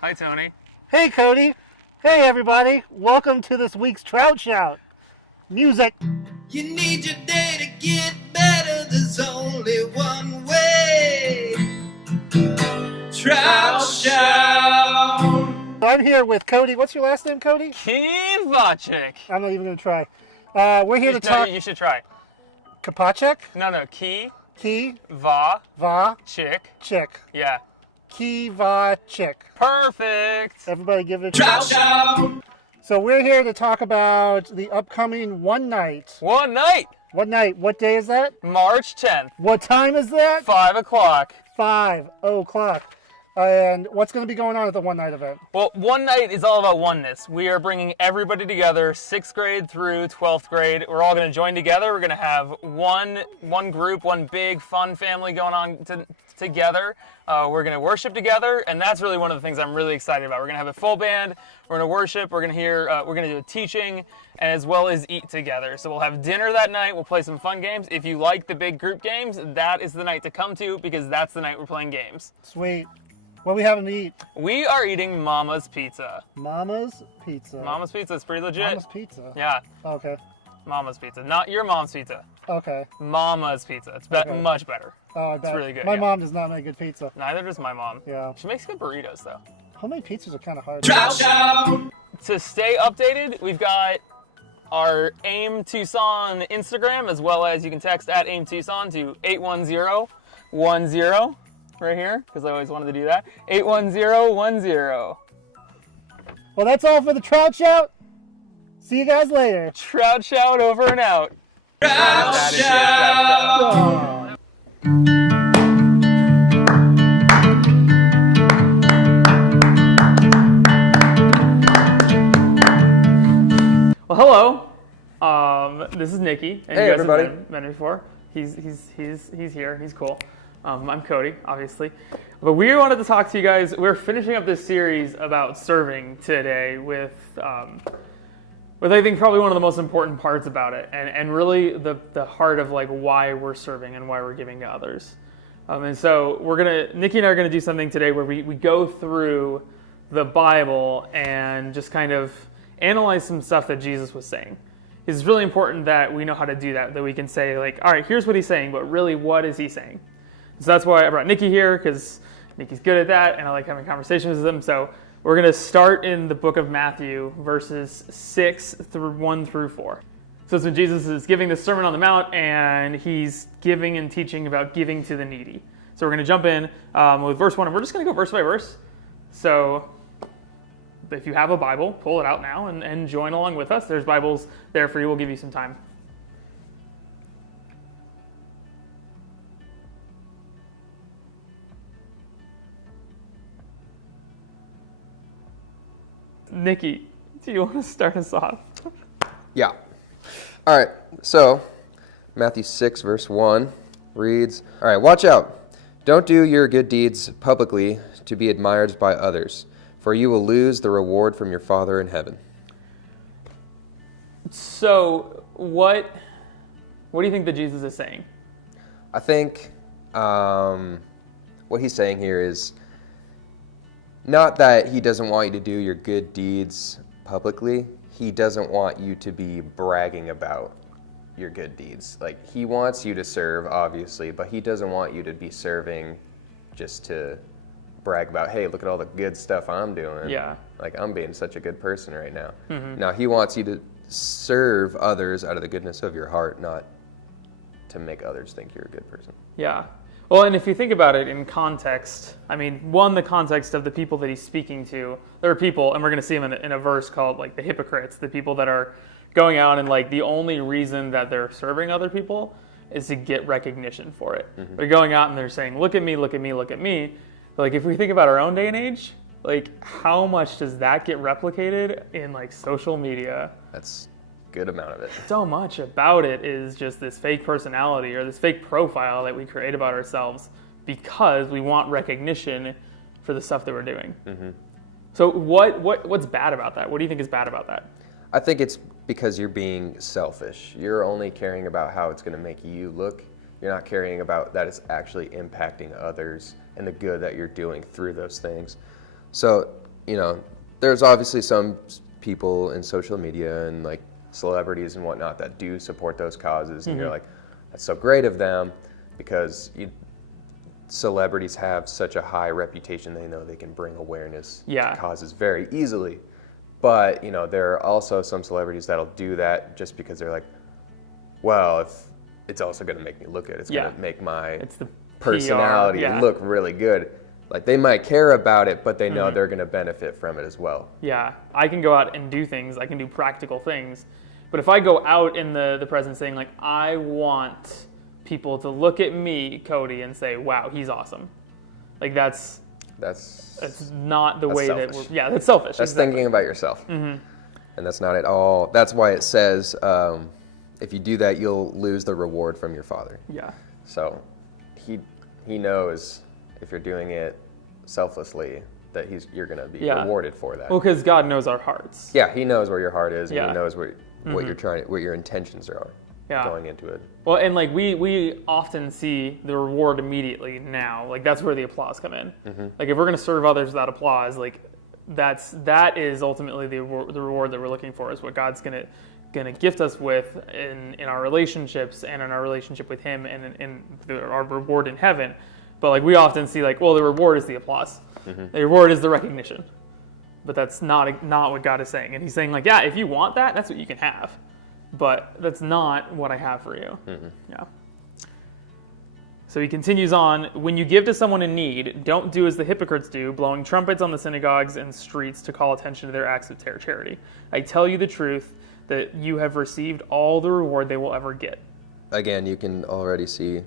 Hi, Tony. Hey, Cody. Hey, everybody. Welcome to this week's Trout Shout. Music. You need your day to get better. There's only one way. Trout Shout. I'm here with Cody. What's your last name, Cody? Kivachik. I'm not even going to try. We're here to No, talk. you should try. Kapachek? No. Ki, Ki, va, va, chick. chick. Yeah. Ki, va, chick. Perfect. Everybody give it a Trout try. Shout. So we're here to talk about the upcoming One Night. One night, What night? What day is that? March 10th, What time is that? 5 o'clock. 5 o'clock. And what's going to be going on at the One Night event? Well, one night is all about oneness. We are bringing everybody together, 6th grade through 12th grade. We're all going to join together. We're going to have one group, one big fun family going on together. We're going to worship together, and that's really one of the things I'm really excited about. We're going to have a full band. We're going to worship. We're going to hear. We're going to do a teaching, as well as eat together. So we'll have dinner that night. We'll play some fun games. If you like the big group games, that is the night to come to, because that's the night we're playing games. Sweet. What are we having to eat? We are eating Mama's Pizza. Mama's Pizza. Mama's Pizza is pretty legit. Mama's Pizza. Yeah, Okay. Mama's Pizza. Not your mom's pizza. Okay. Mama's Pizza. It's Okay. much better. Oh, I bet. really good, My yeah. mom does not make good pizza. Neither does my mom. Yeah. She makes good burritos, though. Homemade pizzas are kind of hard. Trout Shout. To stay updated, we've got our AIM Tucson Instagram, as well as you can text at AIM Tucson to 81010 right here, because I always wanted to do that. 81010. Well, that's all for the Trout Shout. See you guys later. Trout shout over and out. Trout That is it. Shout. Oh. Well, hello. This is Nicky. And Hey, you guys everybody. Have met him before. He's here. He's cool. I'm Cody, obviously. But we wanted to talk to you guys. We're finishing up this series about serving today with I think probably one of the most important parts about it, and really the heart of like why we're serving and why we're giving to others. And so Nicky and I are gonna do something today where we go through the Bible and just kind of analyze some stuff that Jesus was saying. It's really important that we know how to do that we can say like, all right, here's what he's saying, but really what is he saying? So that's why I brought Nicky here, because Nicky's good at that, and I like having conversations with him. So we're going to start in the book of Matthew, verses 1 through 4. So it's when Jesus is giving the Sermon on the Mount, and he's giving and teaching about giving to the needy. So we're going to jump in with verse 1, and we're just going to go verse by verse. So if you have a Bible, pull it out now and join along with us. There's Bibles there for you. We'll give you some time. Nicky, do you want to start us off? Yeah. All right. So, Matthew 6, verse 1 reads, all right, watch out. Don't do your good deeds publicly to be admired by others, for you will lose the reward from your Father in heaven. So, what do you think that Jesus is saying? I think what he's saying here is not that he doesn't want you to do your good deeds publicly. He doesn't want you to be bragging about your good deeds. Like, he wants you to serve, obviously, but he doesn't want you to be serving just to brag about, hey, look at all the good stuff I'm doing. Yeah. Like, I'm being such a good person right now. Mm-hmm. Now, he wants you to serve others out of the goodness of your heart, not to make others think you're a good person. Yeah. Well, and if you think about it in context, I mean, the context of the people that he's speaking to, there are people, and we're going to see them in a verse called like the hypocrites, the people that are going out and like the only reason that they're serving other people is to get recognition for it. Mm-hmm. They're going out and they're saying, look at me, look at me, look at me. But like if we think about our own day and age, like how much does that get replicated in like social media? That's good amount of it. So much about it is just this fake personality or this fake profile that we create about ourselves because we want recognition for the stuff that we're doing. Mm-hmm. So what's bad about that? What do you think is bad about that? I think it's because you're being selfish. You're only caring about how it's going to make you look. You're not caring about that it's actually impacting others and the good that you're doing through those things. So there's obviously some people in social media and like celebrities and whatnot that do support those causes, and you're like, that's so great of them, because celebrities have such a high reputation. They know they can bring awareness to causes very easily. But, there are also some celebrities that'll do that just because they're like, well, if it's also going to make me look good. It's going to make my personality look really good. Like, they might care about it, but they know they're going to benefit from it as well. Yeah, I can go out and do things. I can do practical things. But if I go out in the present saying, like, I want people to look at me, Cody, and say, wow, he's awesome. Like, that's not the way selfish. that we're... Yeah, that's selfish. That's thinking about yourself. And that's not at all... That's why it says, if you do that, you'll lose the reward from your Father. Yeah. So he knows if you're doing it selflessly that you're going to be rewarded for that. Well, because God knows our hearts. Yeah, he knows where your heart is, and he knows what your intentions are going into it. Well, and like we often see the reward immediately now. Like, that's where the applause come in. Like, if we're going to serve others without applause, like that is ultimately the reward that we're looking for, is what God's going to gift us with in our relationships and in our relationship with him, and in our reward in heaven. But like, we often see like, well, the reward is the applause. The reward is the recognition. But that's not what God is saying. And he's saying, like, yeah, if you want that, that's what you can have. But that's not what I have for you. Yeah. So he continues on, when you give to someone in need, don't do as the hypocrites do, blowing trumpets on the synagogues and streets to call attention to their acts of charity. I tell you the truth, that you have received all the reward they will ever get. Again, you can already see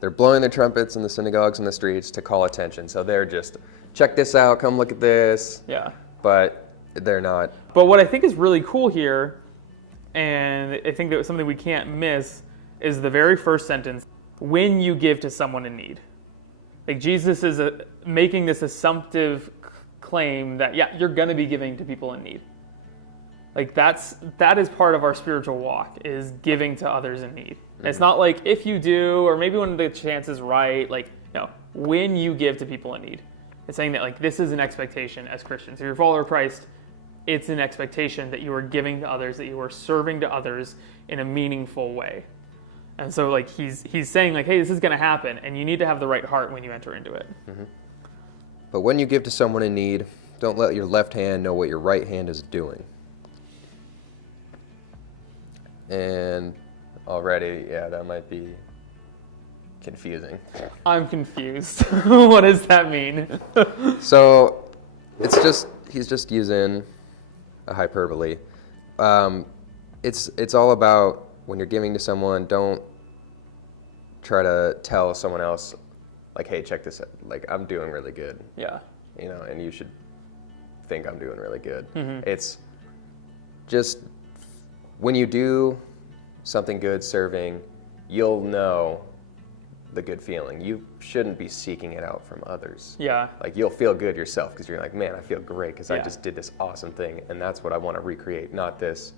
they're blowing their trumpets in the synagogues and the streets to call attention. So they're just, check this out, come look at this. Yeah. But they're not. But what I think is really cool here, and I think that something we can't miss, is the very first sentence, when you give to someone in need. Like, Jesus is making this assumptive claim that, yeah, you're going to be giving to people in need. Like, that is part of our spiritual walk, is giving to others in need. It's not like if you do, or maybe when the chance is right, like, no, when you give to people in need. It's saying that, like, this is an expectation as Christians. If you're a follower of Christ, it's an expectation that you are giving to others, that you are serving to others in a meaningful way. And so, like, he's saying, like, hey, this is going to happen, and you need to have the right heart when you enter into it. But when you give to someone in need, don't let your left hand know what your right hand is doing. And already, that might be confusing. I'm confused. What does that mean? So he's just using a hyperbole. It's all about, when you're giving to someone, don't try to tell someone else, like, hey, check this out. Like, I'm doing really good. Yeah. And you should think I'm doing really good. It's just, when you do something good serving, you'll know the good feeling. You shouldn't be seeking it out from others. Yeah. Like, you'll feel good yourself because you're like, man, I feel great because I just did this awesome thing, and that's what I want to recreate, not this,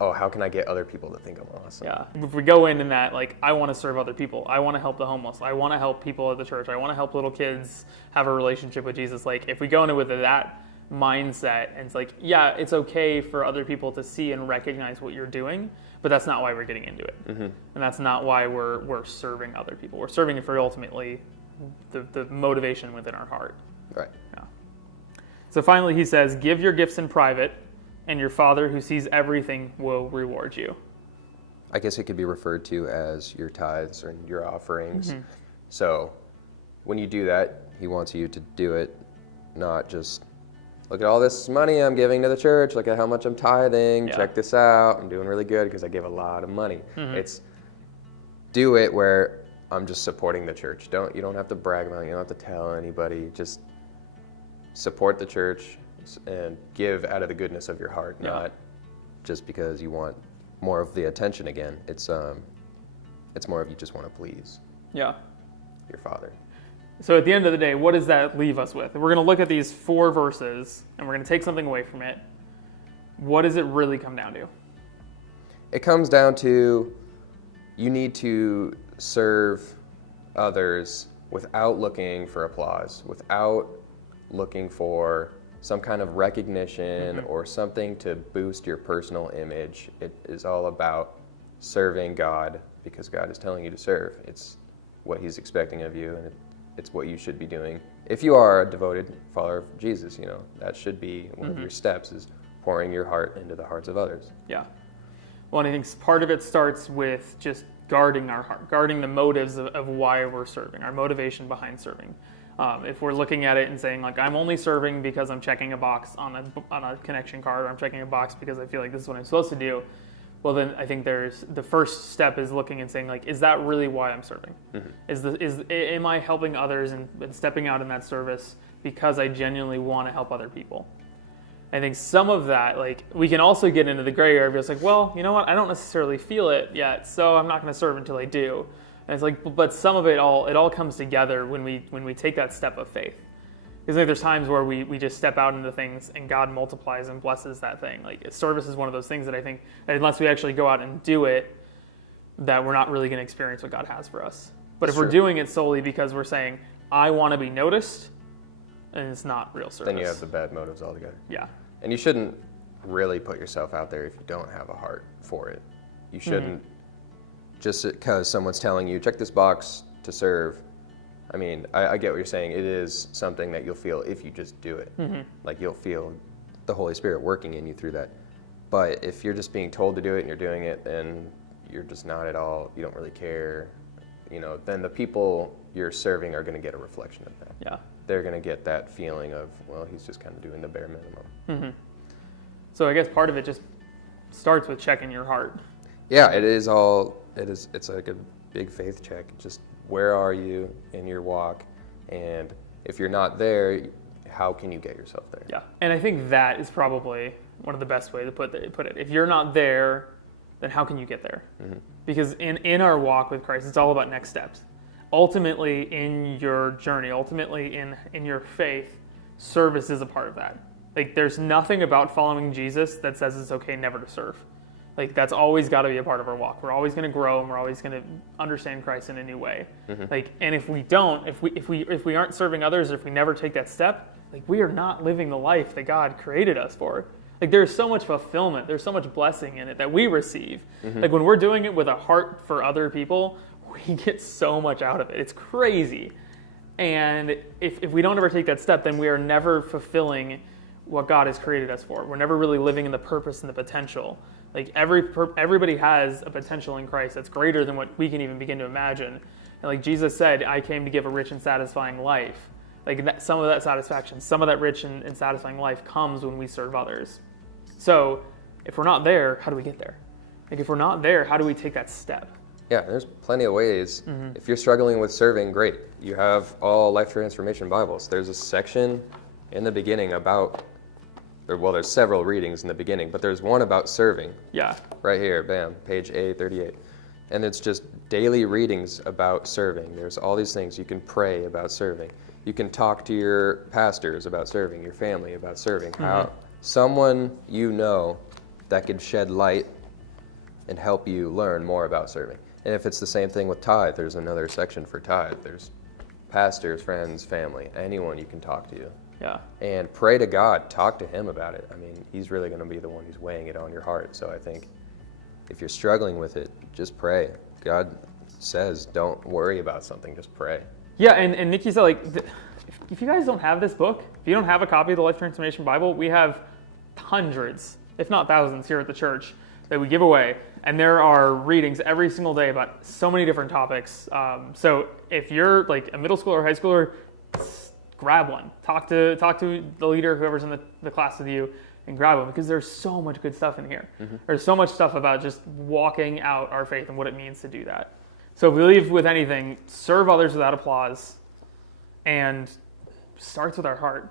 oh, how can I get other people to think I'm awesome? Yeah. If we go in that, like, I want to serve other people. I want to help the homeless. I want to help people at the church. I want to help little kids have a relationship with Jesus. Like, if we go into with that mindset, and it's like, yeah, it's okay for other people to see and recognize what you're doing, but that's not why we're getting into it. And that's not why we're serving other people. We're serving it for ultimately the motivation within our heart. Right. Yeah. So finally he says, give your gifts in private, and your Father who sees everything will reward you. I guess it could be referred to as your tithes or your offerings. So when you do that, he wants you to do it, not just, look at all this money I'm giving to the church. Look at how much I'm tithing. Yeah. Check this out. I'm doing really good because I give a lot of money. It's, do it where I'm just supporting the church. You don't have to brag about it. You don't have to tell anybody. Just support the church and give out of the goodness of your heart, not just because you want more of the attention again. It's more of you just want to please your Father. So at the end of the day, what does that leave us with? We're going to look at these 4 verses, and we're going to take something away from it. What does it really come down to? It comes down to, you need to serve others without looking for applause, without looking for some kind of recognition or something to boost your personal image. It is all about serving God because God is telling you to serve. It's what he's expecting of you, and it's what you should be doing. If you are a devoted follower of Jesus, you know, that should be one of your steps, is pouring your heart into the hearts of others. Yeah. Well, and I think part of it starts with just guarding our heart, guarding the motives of why we're serving, our motivation behind serving. If we're looking at it and saying, like, I'm only serving because I'm checking a box on a connection card, or I'm checking a box because I feel like this is what I'm supposed to do, well, then I think the first step is looking and saying, like, is that really why I'm serving? Am I helping others and stepping out in that service because I genuinely want to help other people? I think some of that, like, we can also get into the gray area. It's like, well, you know what? I don't necessarily feel it yet, so I'm not going to serve until I do. And it's like, but some of it all comes together when we take that step of faith. Because I think there's times where we just step out into things and God multiplies and blesses that thing. Like, service is one of those things that I think that unless we actually go out and do it, that we're not really going to experience what God has for us. But if we're doing it solely because we're saying, I want to be noticed, and it's not real service. Then you have the bad motives altogether. Yeah. And you shouldn't really put yourself out there if you don't have a heart for it. You shouldn't, just because someone's telling you, check this box to serve. I mean, I get what you're saying. It is something that you'll feel if you just do it. Like, you'll feel the Holy Spirit working in you through that. But if you're just being told to do it and you're doing it, and you're just not at all, you don't really care, you know, then the people you're serving are going to get a reflection of that. Yeah. They're going to get that feeling of, well, he's just kind of doing the bare minimum. So I guess part of it just starts with checking your heart. Yeah, it's like a big faith check. Just, where are you in your walk? And if you're not there, how can you get yourself there? Yeah. And I think that is probably one of the best way to put it. If you're not there, then how can you get there? Because in our walk with Christ, it's all about next steps. Ultimately, in your journey, ultimately in your faith, service is a part of that. Like, there's nothing about following Jesus that says it's okay never to serve. Like, that's always got to be a part of our walk. We're always going to grow, and we're always going to understand Christ in a new way. Like, and if we don't, if we aren't serving others, or if we never take that step, like, we are not living the life that God created us for. Like, there's so much fulfillment, there's so much blessing in it that we receive. Like, when we're doing it with a heart for other people, we get so much out of it. It's crazy. And if we don't ever take that step, then we are never fulfilling what God has created us for. We're never really living in the purpose and the potential. Like, everybody has a potential in Christ that's greater than what we can even begin to imagine. And like Jesus said, I came to give a rich and satisfying life. Like, some of that satisfaction, some of that rich and satisfying life comes when we serve others. So if we're not there, how do we get there? Like, if we're not there, how do we take that step? Yeah, there's plenty of ways. If you're struggling with serving, great. You have all Life Transformation Bibles. There's a section in the beginning about, well, there's several readings in the beginning, but there's one about serving. Yeah. Right here, bam, page A38. And it's just daily readings about serving. There's all these things. You can pray about serving. You can talk to your pastors about serving, your family about serving. How someone you know that could shed light and help you learn more about serving. And if it's the same thing with tithe, there's another section for tithe. There's pastors, friends, family, anyone you can talk to. Yeah. And pray to God, talk to him about it. I mean, he's really going to be the one who's weighing it on your heart. So I think if you're struggling with it, just pray. God says, don't worry about something, just pray. Yeah, and Nicky said, like, if you guys don't have this book, if you don't have a copy of the Life Transformation Bible, we have hundreds, if not thousands, here at the church that we give away. And there are readings every single day about so many different topics. So if you're like a middle schooler or high schooler, grab one. Talk to the leader, whoever's in the class with you, and grab one, because there's so much good stuff in here. There's so much stuff about just walking out our faith and what it means to do that. So if we leave with anything, serve others without applause, and starts with our heart.